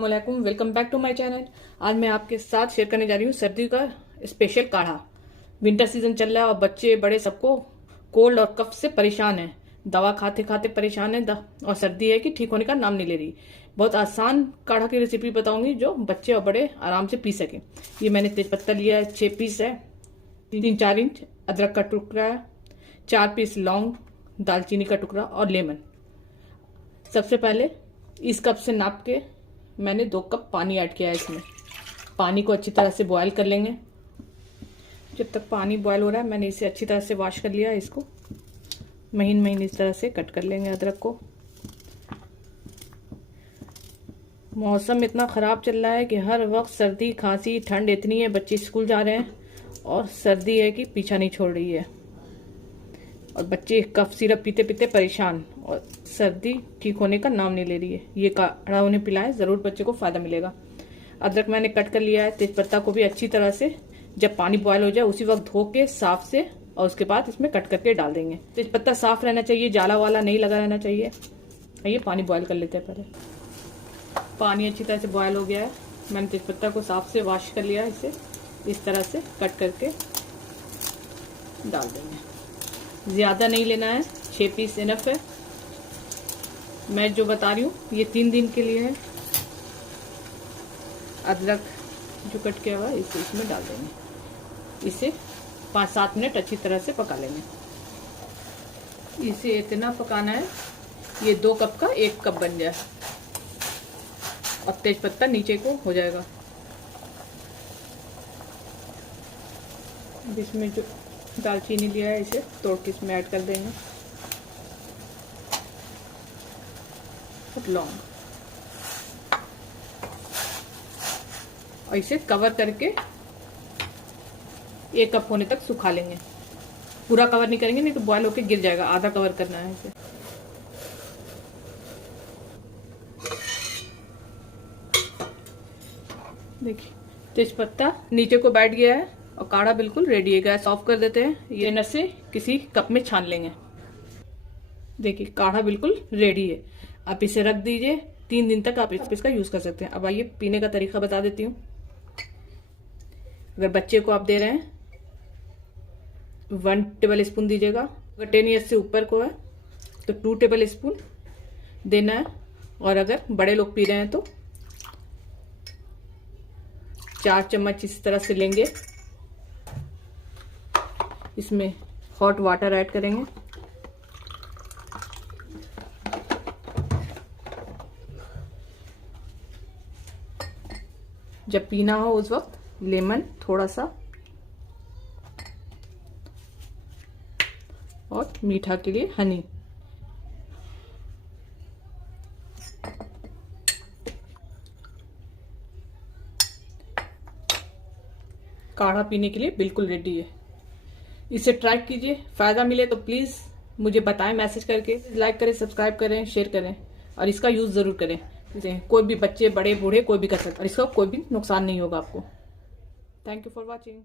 अस्सलामुअलैकुम, welcome back to my channel. आज मैं आपके साथ शेयर करने जा रही हूँ सर्दी का स्पेशल काढ़ा। विंटर सीजन चल रहा है और बच्चे बड़े सबको कोल्ड और कफ से परेशान हैं। दवा खाते खाते परेशान है और सर्दी है कि ठीक होने का नाम नहीं ले रही। बहुत आसान काढ़ा की रेसिपी बताऊंगी जो बच्चे और बड़े आराम से पी सकें। ये मैंने तेजपत्ता लिया है, 6 पीस है, 3-4 इंच अदरक का टुकड़ा है, 4 पीस लौंग, दालचीनी का टुकड़ा और लेमन। सबसे पहले इस कप से नाप के मैंने 2 कप पानी ऐड किया है। इसमें पानी को अच्छी तरह से बॉयल कर लेंगे। जब तक पानी बॉयल हो रहा है मैंने इसे अच्छी तरह से वॉश कर लिया है। इसको महीन महीन इस तरह से कट कर लेंगे अदरक को। मौसम इतना ख़राब चल रहा है कि हर वक्त सर्दी खांसी ठंड इतनी है, बच्चे स्कूल जा रहे हैं और सर्दी है कि पीछा नहीं छोड़ रही है और बच्चे कफ सिरप पीते पीते परेशान और सर्दी ठीक होने का नाम नहीं ले रही है। ये काढ़ा उन्हें पिलाएं, ज़रूर बच्चे को फ़ायदा मिलेगा। अदरक मैंने कट कर लिया है। तेज़पत्ता को भी अच्छी तरह से जब पानी बॉयल हो जाए उसी वक्त धो के साफ से और उसके बाद इसमें कट करके डाल देंगे। तेज़पत्ता साफ रहना चाहिए, जाला वाला नहीं लगा रहना चाहिए। ये पानी बॉयल कर लेते हैं पहले। पानी अच्छी तरह से बॉयल हो गया है। मैंने तेज़पत्ता को साफ से वॉश कर लिया है। इसे इस तरह से कट करके डाल देंगे। ज़्यादा नहीं लेना है, 6 पीस इनफ है। मैं जो बता रही हूँ ये 3 दिन के लिए है। अदरक जो कट किया हुआ है इसे इसमें डाल देंगे। इसे 5-7 मिनट अच्छी तरह से पका लेंगे। इसे इतना पकाना है ये 2 कप का 1 कप बन जाए और तेजपत्ता नीचे को हो जाएगा। इसमें जो दालचीनी लिया है इसे तोड़ के इसमें ऐड कर देंगे और लौंग, और इसे कवर करके 1 कप होने तक सुखा लेंगे। पूरा कवर नहीं करेंगे नहीं तो बॉयल होके गिर जाएगा। आधा कवर करना है इसे। देखिए तेजपत्ता नीचे को बैठ गया है और काढ़ा बिल्कुल रेडी है। गैस ऑफ कर देते हैं। ये इनर से किसी कप में छान लेंगे। देखिए काढ़ा बिल्कुल रेडी है। आप इसे रख दीजिए, 3 दिन तक आप इसका यूज कर सकते हैं। अब आइए पीने का तरीका बता देती हूँ। अगर बच्चे को आप दे रहे हैं 1 टेबल स्पून दीजिएगा। अगर 10 ईयर्स से ऊपर को है तो 2 टेबल स्पून देना है और अगर बड़े लोग पी रहे हैं तो 4 चम्मच इस तरह से लेंगे। इसमें हॉट वाटर ऐड करेंगे। जब पीना हो उस वक्त लेमन थोड़ा सा और मीठा के लिए हनी। काढ़ा पीने के लिए बिल्कुल रेडी है। इसे ट्राई कीजिए, फ़ायदा मिले तो प्लीज़ मुझे बताएं मैसेज करके। लाइक करें, सब्सक्राइब करें, शेयर करें और इसका यूज़ ज़रूर करें। कोई भी बच्चे बड़े बूढ़े कोई भी कर सकता है और इसका कोई भी नुकसान नहीं होगा आपको। Thank you for watching.